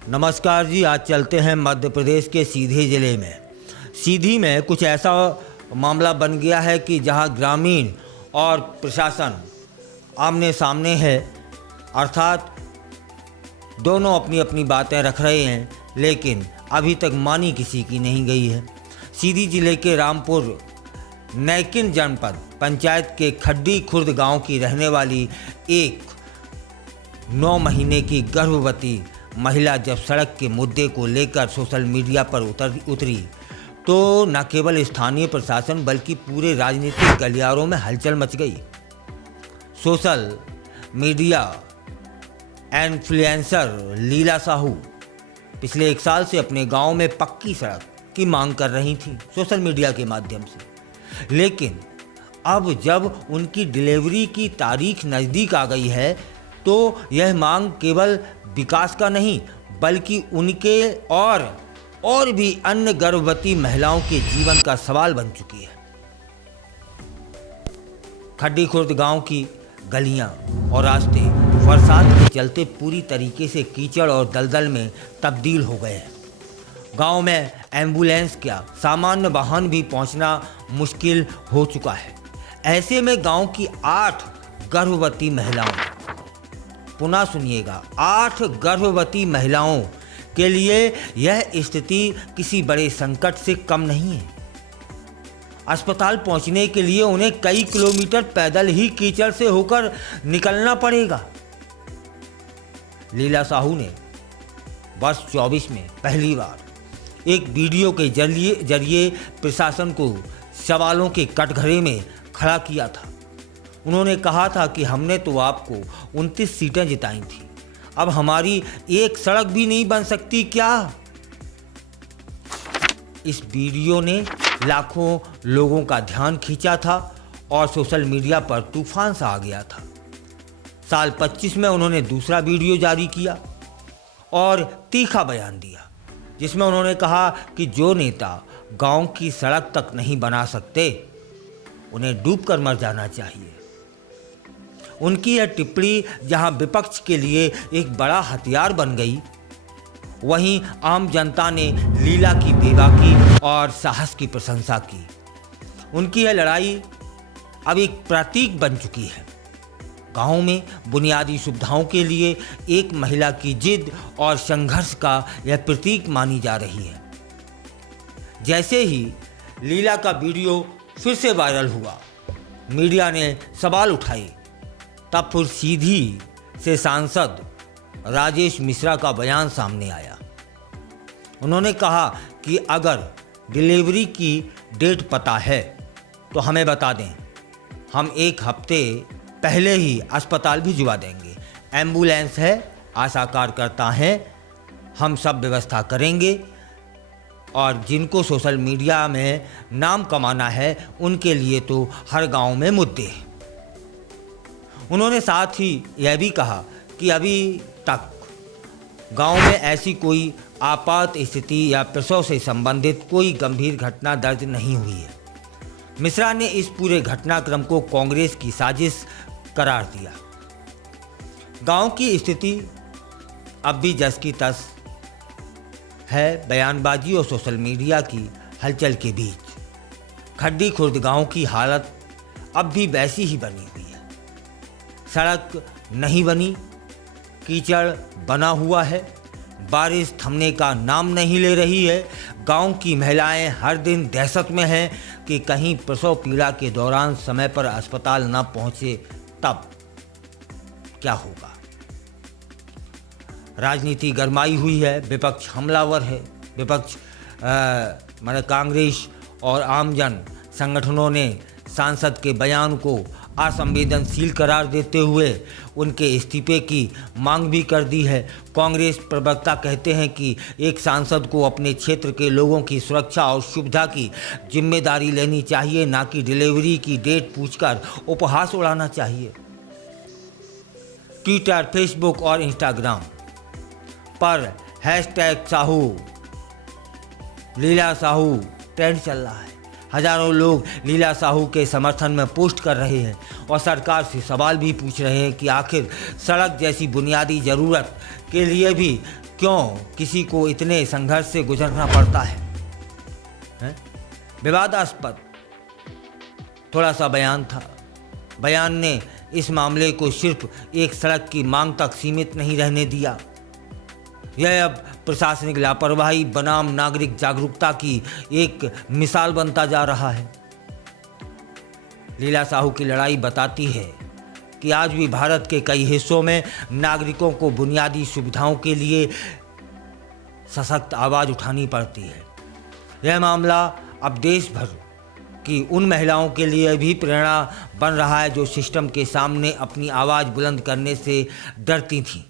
नमस्कार जी। आज चलते हैं मध्य प्रदेश के सीधी ज़िले में। सीधी में कुछ ऐसा मामला बन गया है कि जहां ग्रामीण और प्रशासन आमने सामने है, अर्थात दोनों अपनी अपनी बातें रख रहे हैं, लेकिन अभी तक मानी किसी की नहीं गई है। सीधी जिले के रामपुर नैकिन जनपद पंचायत के खड्डी खुर्द गांव की रहने वाली एक 9 महीने की गर्भवती महिला जब सड़क के मुद्दे को लेकर सोशल मीडिया पर उतरी तो न केवल स्थानीय प्रशासन बल्कि पूरे राजनीतिक गलियारों में हलचल मच गई। सोशल मीडिया इन्फ्लुएंसर लीला साहू पिछले 1 साल से अपने गांव में पक्की सड़क की मांग कर रही थी सोशल मीडिया के माध्यम से, लेकिन अब जब उनकी डिलीवरी की तारीख नज़दीक आ गई है तो यह मांग केवल विकास का नहीं बल्कि उनके और भी अन्य गर्भवती महिलाओं के जीवन का सवाल बन चुकी है। खड्डी खुर्द गांव की गलियां और रास्ते बरसात के चलते पूरी तरीके से कीचड़ और दलदल में तब्दील हो गए हैं। गांव में एम्बुलेंस क्या सामान्य वाहन भी पहुंचना मुश्किल हो चुका है। ऐसे में गांव की 8 गर्भवती महिलाओं, पुनः सुनिएगा, 8 गर्भवती महिलाओं के लिए यह स्थिति किसी बड़े संकट से कम नहीं है। अस्पताल पहुंचने के लिए उन्हें कई किलोमीटर पैदल ही कीचड़ से होकर निकलना पड़ेगा। लीला साहू ने वर्ष 24 में पहली बार एक वीडियो के जरिए प्रशासन को सवालों के कटघरे में खड़ा किया था। उन्होंने कहा था कि हमने तो आपको 29 सीटें जिताई थी, अब हमारी एक सड़क भी नहीं बन सकती क्या? इस वीडियो ने लाखों लोगों का ध्यान खींचा था और सोशल मीडिया पर तूफान सा आ गया था। साल 25 में उन्होंने दूसरा वीडियो जारी किया और तीखा बयान दिया, जिसमें उन्होंने कहा कि जो नेता गांव की सड़क तक नहीं बना सकते उन्हें डूबकर मर जाना चाहिए। उनकी यह टिप्पणी जहां विपक्ष के लिए एक बड़ा हथियार बन गई, वहीं आम जनता ने लीला की बेबाकी और साहस की प्रशंसा की। उनकी यह लड़ाई अब एक प्रतीक बन चुकी है। गांव में बुनियादी सुविधाओं के लिए एक महिला की जिद और संघर्ष का यह प्रतीक मानी जा रही है। जैसे ही लीला का वीडियो फिर से वायरल हुआ, मीडिया ने सवाल उठाए, तब फिर सीधी से सांसद राजेश मिश्रा का बयान सामने आया। उन्होंने कहा कि अगर डिलीवरी की डेट पता है तो हमें बता दें, हम 1 हफ्ते पहले ही अस्पताल भी जुड़ा देंगे। एम्बुलेंस है, आशा कार्यकर्ता हैं, हम सब व्यवस्था करेंगे और जिनको सोशल मीडिया में नाम कमाना है उनके लिए तो हर गांव में मुद्दे हैं। उन्होंने साथ ही यह भी कहा कि अभी तक गांव में ऐसी कोई आपात स्थिति या प्रसव से संबंधित कोई गंभीर घटना दर्ज नहीं हुई है। मिश्रा ने इस पूरे घटनाक्रम को कांग्रेस की साजिश करार दिया। गांव की स्थिति अब भी जस की तस है। बयानबाजी और सोशल मीडिया की हलचल के बीच खड्डी खुर्द गांव की हालत अब भी वैसी ही बनी हुई है। सड़क नहीं बनी, कीचड़ बना हुआ है, बारिश थमने का नाम नहीं ले रही है। गांव की महिलाएं हर दिन दहशत में हैं कि कहीं प्रसव पीड़ा के दौरान समय पर अस्पताल न पहुंचे तब क्या होगा। राजनीति गरमाई हुई है, विपक्ष हमलावर है। विपक्ष माने कांग्रेस और आमजन संगठनों ने सांसद के बयान को असंवेदनशील करार देते हुए उनके इस्तीफे की मांग भी कर दी है। कांग्रेस प्रवक्ता कहते हैं कि एक सांसद को अपने क्षेत्र के लोगों की सुरक्षा और सुविधा की जिम्मेदारी लेनी चाहिए, ना कि डिलीवरी की डेट पूछकर उपहास उड़ाना चाहिए। ट्विटर, फेसबुक और इंस्टाग्राम पर #साहू लीला साहू ट्रेंड चल रहा है। हजारों लोग लीला साहू के समर्थन में पोस्ट कर रहे हैं और सरकार से सवाल भी पूछ रहे हैं कि आखिर सड़क जैसी बुनियादी ज़रूरत के लिए भी क्यों किसी को इतने संघर्ष से गुजरना पड़ता है? विवादास्पद थोड़ा सा बयान था। बयान ने इस मामले को सिर्फ एक सड़क की मांग तक सीमित नहीं रहने दिया। यह अब प्रशासनिक लापरवाही बनाम नागरिक जागरूकता की एक मिसाल बनता जा रहा है। लीला साहू की लड़ाई बताती है कि आज भी भारत के कई हिस्सों में नागरिकों को बुनियादी सुविधाओं के लिए सशक्त आवाज़ उठानी पड़ती है। यह मामला अब देश भर की उन महिलाओं के लिए भी प्रेरणा बन रहा है जो सिस्टम के सामने अपनी आवाज़ बुलंद करने से डरती थीं।